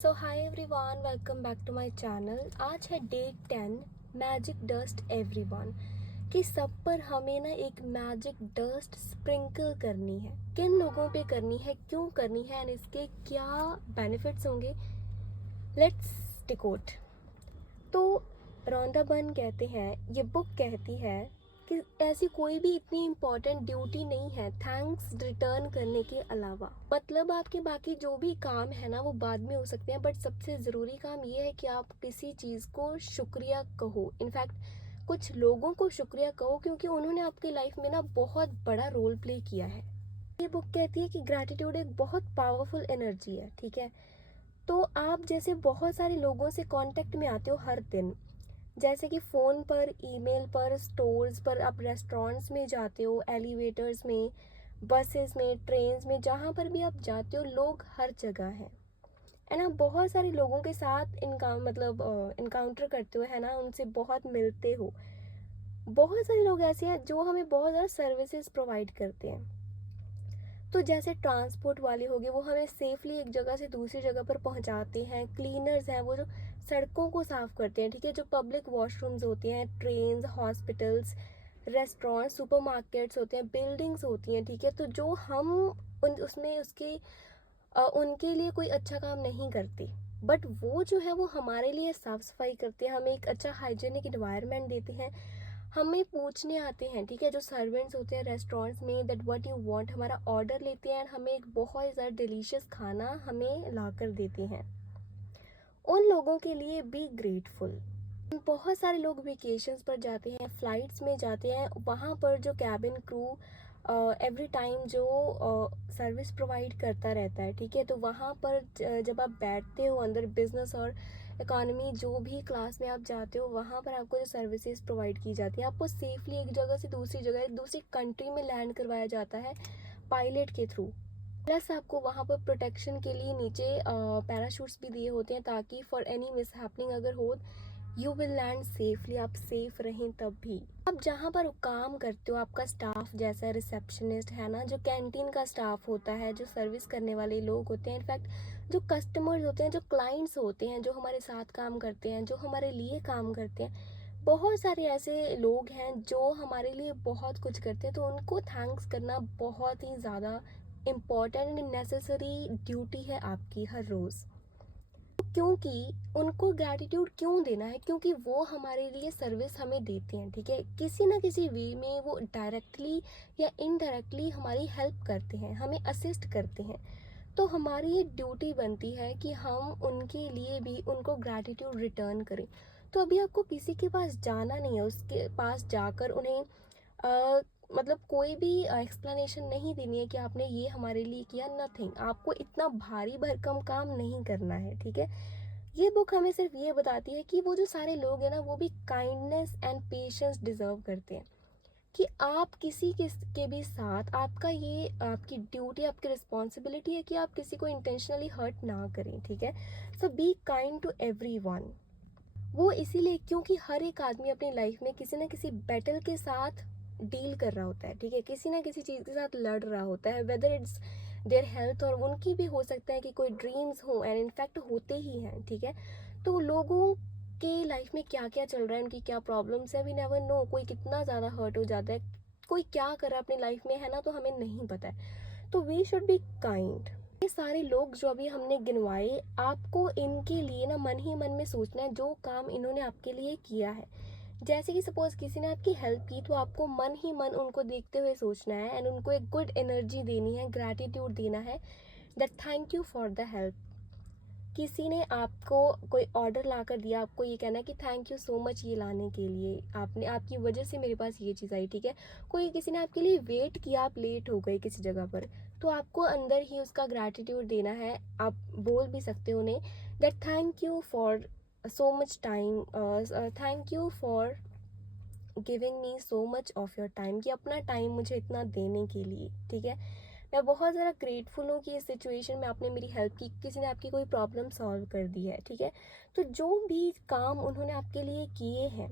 So hi everyone, welcome back to my channel. आज है day 10 magic dust everyone कि सब पर हमें ना एक मैजिक डस्ट स्प्रिंकल करनी है। किन लोगों पे करनी है, क्यों करनी है एंड इसके क्या बेनिफिट्स होंगे, लेट्स डिकोड। तो रोंडा बर्न कहते हैं, ये बुक कहती है कि ऐसी कोई भी इतनी इम्पोर्टेंट ड्यूटी नहीं है थैंक्स रिटर्न करने के अलावा। मतलब आपके बाकी जो भी काम है ना वो बाद में हो सकते हैं, बट सबसे ज़रूरी काम ये है कि आप किसी चीज़ को शुक्रिया कहो। इनफैक्ट कुछ लोगों को शुक्रिया कहो क्योंकि उन्होंने आपकी लाइफ में ना बहुत बड़ा रोल प्ले किया है। ये बुक कहती है कि ग्रैटिट्यूड एक बहुत पावरफुल एनर्जी है, ठीक है। तो आप जैसे बहुत सारे लोगों से कांटेक्ट में आते हो हर दिन, जैसे कि फ़ोन पर, ईमेल पर, स्टोर्स पर, आप रेस्टोरेंट्स में जाते हो, एलिवेटर्स में, बसेस में, ट्रेन्स में, जहाँ पर भी आप जाते हो लोग हर जगह हैं। है ना, बहुत सारे लोगों के साथ इनकाउंटर करते हो, है ना, उनसे बहुत मिलते हो। बहुत सारे लोग ऐसे हैं जो हमें बहुत ज़्यादा सर्विसेज प्रोवाइड करते हैं। तो जैसे ट्रांसपोर्ट वाले हो गए, वो हमें सेफली एक जगह से दूसरी जगह पर पहुंचाते हैं। क्लीनर्स हैं, वो जो सड़कों को साफ करते हैं, ठीक है। जो पब्लिक वॉशरूम्स होते हैं, ट्रेन्स, हॉस्पिटल्स, रेस्टोरेंट, सुपरमार्केट्स होते हैं, बिल्डिंग्स होती हैं, ठीक है। तो जो हम उसमें उनके लिए कोई अच्छा काम नहीं करते, बट वो जो है वो हमारे लिए साफ सफाई करते हैं, हमें एक अच्छा हाइजीनिक इन्वायरमेंट देते हैं, हमें पूछने आते हैं, ठीक है। जो सर्वेंट्स होते हैं रेस्टोरेंट्स में, दैट व्हाट यू वांट, हमारा ऑर्डर लेते हैं, हमें एक बहुत ज़्यादा डिलीशियस खाना हमें ला कर देते हैं। उन लोगों के लिए बी ग्रेटफुल। बहुत सारे लोग वेकेशंस पर जाते हैं, फ्लाइट्स में जाते हैं, वहाँ पर जो कैबिन क्रू एवरी टाइम जो सर्विस प्रोवाइड करता रहता है, ठीक है। तो वहाँ पर जब आप बैठते हो अंदर, बिजनेस और इकोनॉमी जो भी क्लास में आप जाते हो, वहाँ पर आपको जो सर्विसेज प्रोवाइड की जाती हैं, आपको सेफली एक जगह से दूसरी जगह, दूसरी कंट्री में लैंड करवाया जाता है पायलट के थ्रू। प्लस आपको वहाँ पर प्रोटेक्शन के लिए नीचे पैराशूट्स भी दिए होते हैं, ताकि फॉर एनी मिस हैपनिंग अगर हो, यू विल लैंड सेफली, आप सेफ रहें। तब भी आप जहाँ पर काम करते हो, आपका स्टाफ जैसा रिसेप्शनिस्ट है ना, जो कैंटीन का स्टाफ होता है, जो सर्विस करने वाले लोग होते हैं, इनफैक्ट जो कस्टमर्स होते हैं, जो क्लाइंट्स होते हैं, जो हमारे साथ काम करते हैं, जो हमारे लिए काम करते हैं, बहुत सारे ऐसे लोग हैं जो हमारे लिए बहुत कुछ करते हैं। तो उनको थैंक्स करना बहुत ही ज़्यादा इम्पॉर्टेंट एंड नेसेसरी ड्यूटी है आपकी हर रोज़। क्योंकि उनको ग्रैटिट्यूड क्यों देना है, क्योंकि वो हमारे लिए सर्विस हमें देते हैं, ठीक है। किसी ना किसी वे में वो डायरेक्टली या इनडायरेक्टली हमारी हेल्प करते हैं, हमें असिस्ट करते हैं। तो हमारी ये ड्यूटी बनती है कि हम उनके लिए भी उनको ग्रैटिट्यूड रिटर्न करें। तो अभी आपको किसी के पास जाना नहीं है, उसके पास जाकर उन्हें मतलब कोई भी एक्सप्लेनेशन नहीं देनी है कि आपने ये हमारे लिए किया, नथिंग। आपको इतना भारी भरकम काम नहीं करना है, ठीक है। ये बुक हमें सिर्फ ये बताती है कि वो जो सारे लोग हैं ना, वो भी काइंडनेस एंड पेशेंस डिजर्व करते हैं। कि आप किसी के भी साथ, आपका ये आपकी ड्यूटी, आपकी रिस्पॉन्सिबिलिटी है कि आप किसी को इंटेंशनली हर्ट ना करें, ठीक है। सो बी काइंड टू एवरीवन। वो इसीलिए क्योंकि हर एक आदमी अपनी लाइफ में किसी ना किसी बैटल के साथ डील कर रहा होता है, ठीक है। किसी ना किसी चीज़ के साथ लड़ रहा होता है, वेदर इट्स देयर हेल्थ, और उनकी भी हो सकता है कि कोई ड्रीम्स हो, एंड इनफैक्ट होते ही हैं, ठीक है। तो लोगों के लाइफ में क्या क्या चल रहा है, उनकी क्या प्रॉब्लम्स है, वी नेवर नो। कोई कितना ज़्यादा हर्ट हो जाता है, कोई क्या कर रहा है अपनी लाइफ में, है ना, तो हमें नहीं पता है। तो वी शुड बी काइंड। ये सारे लोग जो अभी हमने गिनवाए, आपको इनके लिए ना मन ही मन में सोचना है जो काम इन्होंने आपके लिए किया है। जैसे कि सपोज किसी ने आपकी हेल्प की, तो आपको मन ही मन उनको देखते हुए सोचना है एंड उनको एक गुड एनर्जी देनी है, ग्रैटिट्यूड देना है, that thank you for the help. किसी ने आपको कोई ऑर्डर ला कर दिया, आपको ये कहना है कि थैंक यू सो मच ये लाने के लिए, आपने, आपकी वजह से मेरे पास ये चीज़ आई, ठीक है। कोई किसी ने आपके लिए वेट किया, आप लेट हो गए किसी जगह पर, तो आपको अंदर ही उसका ग्रैटिट्यूड देना है। आप बोल भी सकते हो उन्हें that thank you for so much time, thank you for giving me so much of your time, कि अपना टाइम मुझे इतना देने के लिए, ठीक है। मैं बहुत ज़्यादा ग्रेटफुल हूँ कि इस सिचुएशन में आपने मेरी हेल्प की, किसी ने आपकी कोई प्रॉब्लम सॉल्व कर दी है, ठीक है। तो जो भी काम उन्होंने आपके लिए किए हैं,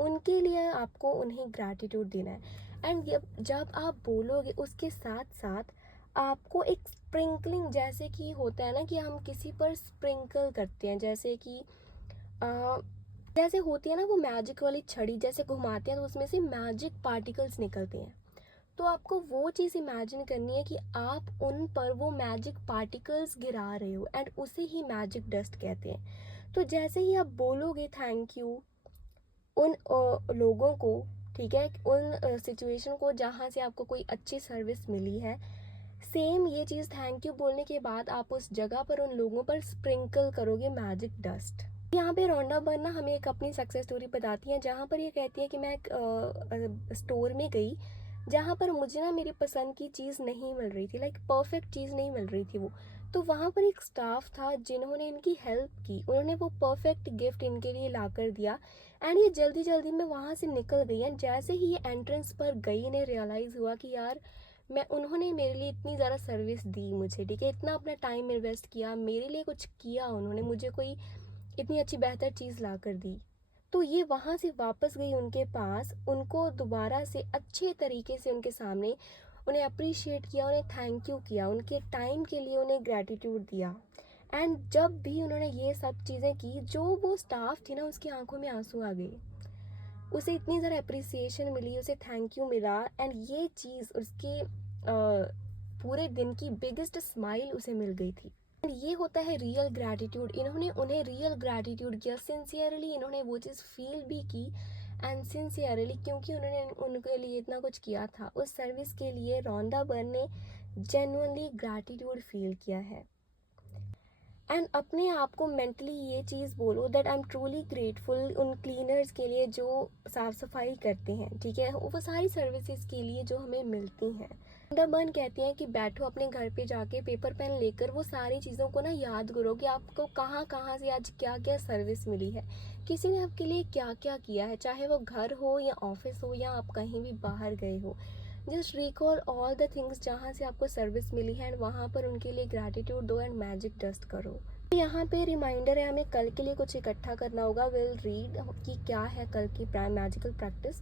उनके लिए आपको उन्हें ग्रैटिट्यूड देना है। एंड जब आप बोलोगे, उसके साथ साथ आपको एक स्प्रिंकलिंग, जैसे कि होता है ना कि हम किसी पर स्प्रिंकल करते हैं, जैसे कि अ, जैसे होती है ना वो मैजिक वाली छड़ी, जैसे घुमाते हैं तो उसमें से मैजिक पार्टिकल्स निकलते हैं। तो आपको वो चीज़ इमेजिन करनी है कि आप उन पर वो मैजिक पार्टिकल्स गिरा रहे हो, एंड उसे ही मैजिक डस्ट कहते हैं। तो जैसे ही आप बोलोगे थैंक यू उन लोगों को, ठीक है, उन सिचुएशन को जहाँ से आपको कोई अच्छी सर्विस मिली है, सेम ये चीज़ थैंक यू बोलने के बाद आप उस जगह पर उन लोगों पर स्प्रिंकल करोगे मैजिक डस्ट। यहाँ पे रोंडा बर्न ना हमें एक अपनी सक्सेस स्टोरी बताती है, जहाँ पर ये कहती है कि मैं एक स्टोर में गई, जहाँ पर मुझे ना मेरी पसंद की चीज़ नहीं मिल रही थी, लाइक परफेक्ट चीज़ नहीं मिल रही थी वो। तो वहाँ पर एक स्टाफ था जिन्होंने इनकी हेल्प की, उन्होंने वो परफेक्ट गिफ्ट इनके लिए ला कर दिया, एंड ये जल्दी जल्दी में वहाँ से निकल गई। एंड जैसे ही ये एंट्रेंस पर गई, इन्हें रियलाइज़ हुआ कि यार मैं, उन्होंने मेरे लिए इतनी ज़्यादा सर्विस दी मुझे, ठीक है, इतना अपना टाइम इन्वेस्ट किया मेरे लिए, कुछ किया उन्होंने, मुझे कोई इतनी अच्छी बेहतर चीज़ ला कर दी। तो ये वहाँ से वापस गई उनके पास, उनको दोबारा से अच्छे तरीके से उनके सामने उन्हें अप्रिशिएट किया, उन्हें थैंक यू किया, उनके टाइम के लिए उन्हें ग्रैटिट्यूड दिया। एंड जब भी उन्होंने ये सब चीज़ें की, जो वो स्टाफ थी ना उसकी आंखों में आंसू आ गए, उसे इतनी ज़्यादा अप्रिसिएशन मिली, उसे थैंक यू मिला, एंड ये चीज़ उसके पूरे दिन की बिगेस्ट स्माइल उसे मिल गई थी। एंड ये होता है रियल ग्रैटिट्यूड, इन्होंने उन्हें रियल ग्रैटिट्यूड किया, सिंसियरली इन्होंने वो चीज़ फील भी की, एंड सिंसियरली, क्योंकि उन्होंने उनके लिए इतना कुछ किया था, उस सर्विस के लिए रोंडा बर्न ने जेन्युइनली ग्रैटिट्यूड फील किया है। एंड अपने आप को मेंटली ये चीज़ बोलो that I am truly grateful उन क्लीनर्स के लिए जो साफ़ सफाई करते हैं, ठीक है, वो सारी सर्विसेज के लिए जो हमें मिलती हैं। अंडरबर्न कहती हैं कि बैठो अपने घर पे जाके पेपर पेन लेकर वो सारी चीज़ों को ना याद करो कि आपको कहाँ कहाँ से आज क्या क्या सर्विस मिली है, किसी ने आपके लिए क्या क्या किया है, चाहे वो घर हो या ऑफिस हो या आप कहीं भी बाहर गए हो। Just recall all the things जहाँ से आपको सर्विस मिली है, एंड वहाँ पर उनके लिए ग्रैटिट्यूड दो एंड मैजिक डस्ट करो। तो यहाँ पे रिमाइंडर है, हमें कल के लिए कुछ इकट्ठा करना होगा। विल रीड कि क्या है कल की मैजिकल प्रैक्टिस।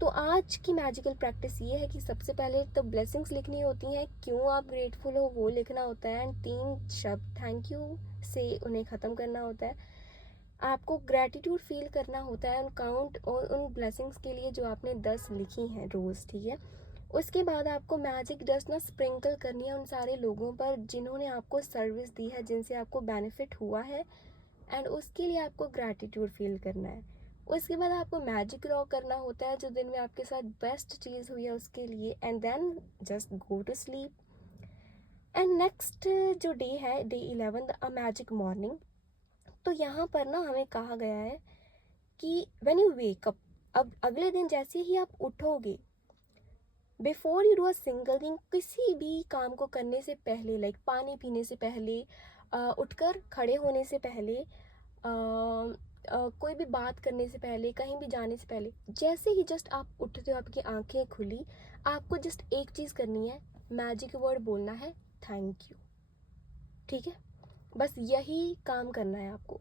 तो आज की मैजिकल प्रैक्टिस ये है कि सबसे पहले तो ब्लेसिंग्स लिखनी होती हैं, क्यों आप ग्रेटफुल हो वो लिखना होता है, एंड 3 शब्द थैंक यू से उन्हें ख़त्म करना होता है। आपको ग्रैटिट्यूड फील करना होता है, उन काउंट और उन ब्लेसिंग्स के लिए जो आपने 10 लिखी हैं रोज़, ठीक है। उसके बाद आपको मैजिक डस्ट ना स्प्रिंकल करनी है उन सारे लोगों पर जिन्होंने आपको सर्विस दी है, जिनसे आपको बेनिफिट हुआ है, एंड उसके लिए आपको ग्रैटिट्यूड फील करना है। उसके बाद आपको मैजिक रॉ करना होता है, जो दिन में आपके साथ बेस्ट चीज़ हुई है उसके लिए, and then just go to sleep. And next जो डे है, डे 11, अ मैजिक मॉर्निंग। तो यहाँ पर ना हमें कहा गया है कि व्हेन यू वेक अप, अब अगले दिन जैसे ही आप उठोगे, before you do a single thing, किसी भी काम को करने से पहले, लाइक पानी पीने से पहले, उठकर खड़े होने से पहले, कोई भी बात करने से पहले, कहीं भी जाने से पहले, जैसे ही जस्ट आप उठते हो, आपकी आंखें खुली, आपको जस्ट एक चीज़ करनी है, मैजिक वर्ड बोलना है, थैंक यू, ठीक है, बस यही काम करना है आपको।